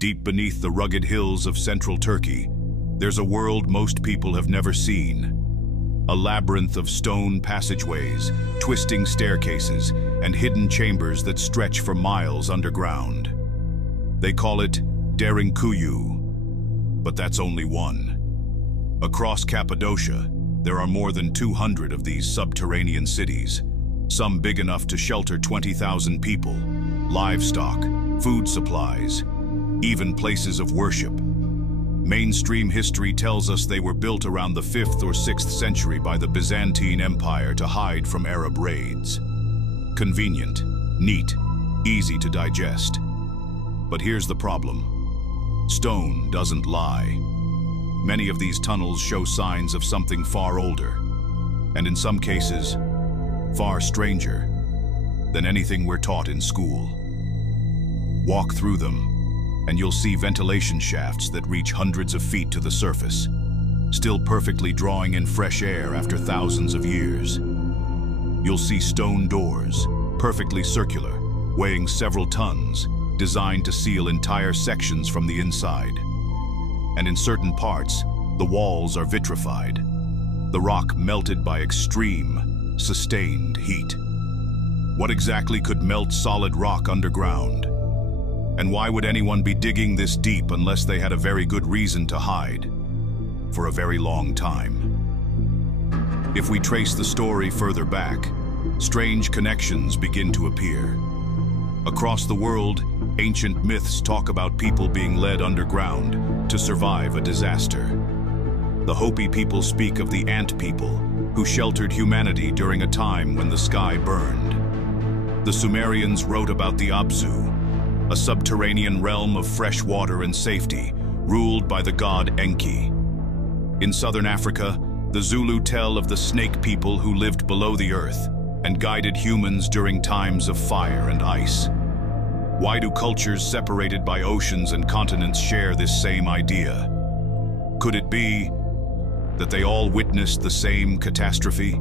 Deep beneath the rugged hills of central Turkey, there's a world most people have never seen. A labyrinth of stone passageways, twisting staircases, and hidden chambers that stretch for miles underground. They call it Derinkuyu, but that's only one. Across Cappadocia, there are more than 200 of these subterranean cities, some big enough to shelter 20,000 people, livestock, food supplies, even places of worship. Mainstream history tells us they were built around the 5th or 6th century by the Byzantine Empire to hide from Arab raids. Convenient, neat, easy to digest. But here's the problem. Stone doesn't lie. Many of these tunnels show signs of something far older, and in some cases, far stranger than anything we're taught in school. Walk through them, and you'll see ventilation shafts that reach hundreds of feet to the surface, still perfectly drawing in fresh air after thousands of years. You'll see stone doors, perfectly circular, weighing several tons, designed to seal entire sections from the inside. And in certain parts, the walls are vitrified, the rock melted by extreme, sustained heat. What exactly could melt solid rock underground? And why would anyone be digging this deep unless they had a very good reason to hide for a very long time? If we trace the story further back, strange connections begin to appear. Across the world, ancient myths talk about people being led underground to survive a disaster. The Hopi people speak of the ant people who sheltered humanity during a time when the sky burned. The Sumerians wrote about the Abzu, a subterranean realm of fresh water and safety, ruled by the god Enki. In southern Africa, the Zulu tell of the snake people who lived below the earth and guided humans during times of fire and ice. Why do cultures separated by oceans and continents share this same idea? Could it be that they all witnessed the same catastrophe?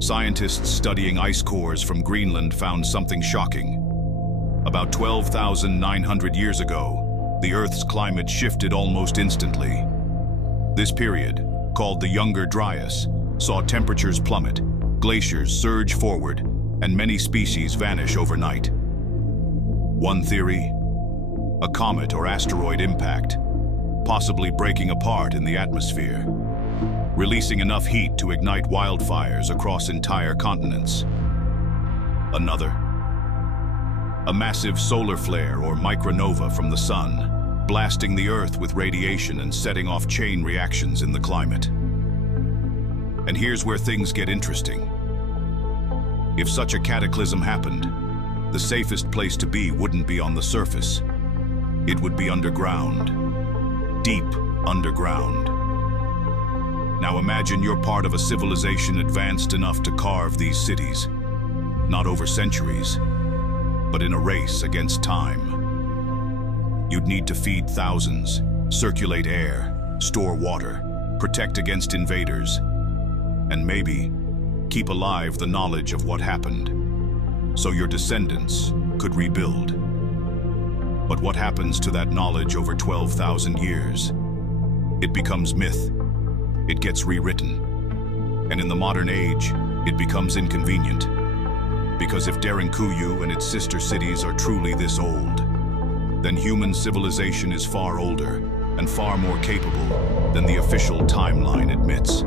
Scientists studying ice cores from Greenland found something shocking. About 12,900 years ago, the Earth's climate shifted almost instantly. This period, called the Younger Dryas, saw temperatures plummet, glaciers surge forward, and many species vanish overnight. One theory: a comet or asteroid impact, possibly breaking apart in the atmosphere, releasing enough heat to ignite wildfires across entire continents. Another: a massive solar flare or micronova from the sun, blasting the Earth with radiation and setting off chain reactions in the climate. And here's where things get interesting. If such a cataclysm happened, the safest place to be wouldn't be on the surface. It would be underground, deep underground. Now imagine you're part of a civilization advanced enough to carve these cities, not over centuries, but in a race against time. You'd need to feed thousands, circulate air, store water, protect against invaders, and maybe keep alive the knowledge of what happened, so your descendants could rebuild. But what happens to that knowledge over 12,000 years? It becomes myth. It gets rewritten. And in the modern age, it becomes inconvenient. Because if Derinkuyu and its sister cities are truly this old, then human civilization is far older and far more capable than the official timeline admits.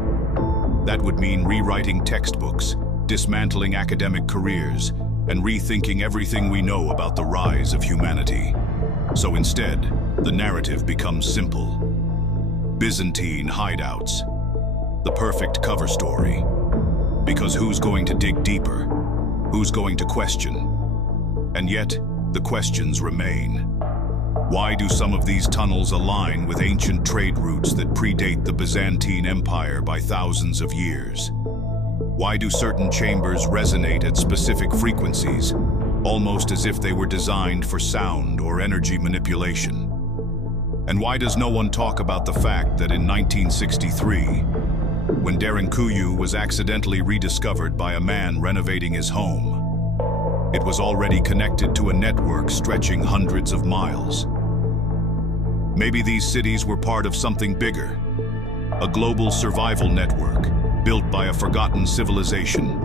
That would mean rewriting textbooks, dismantling academic careers, and rethinking everything we know about the rise of humanity. So instead, the narrative becomes simple. Byzantine hideouts. The perfect cover story. Because who's going to dig deeper? Who's going to question? And yet, the questions remain. Why do some of these tunnels align with ancient trade routes that predate the Byzantine Empire by thousands of years? Why do certain chambers resonate at specific frequencies, almost as if they were designed for sound or energy manipulation? And why does no one talk about the fact that in 1963, when Derinkuyu was accidentally rediscovered by a man renovating his home, It was already connected to a network stretching hundreds of miles. Maybe these cities were part of something bigger, a global survival network built by a forgotten civilization.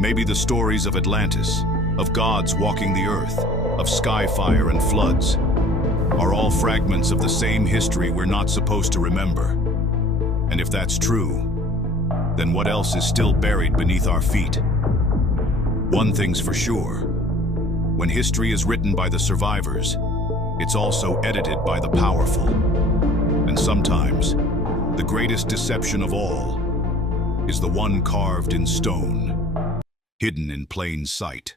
Maybe the stories of Atlantis, of gods walking the earth, of skyfire and floods, are all fragments of the same history we're not supposed to remember. And if that's true, then what else is still buried beneath our feet? One thing's for sure. When history is written by the survivors, it's also edited by the powerful. And sometimes, the greatest deception of all is the one carved in stone, hidden in plain sight.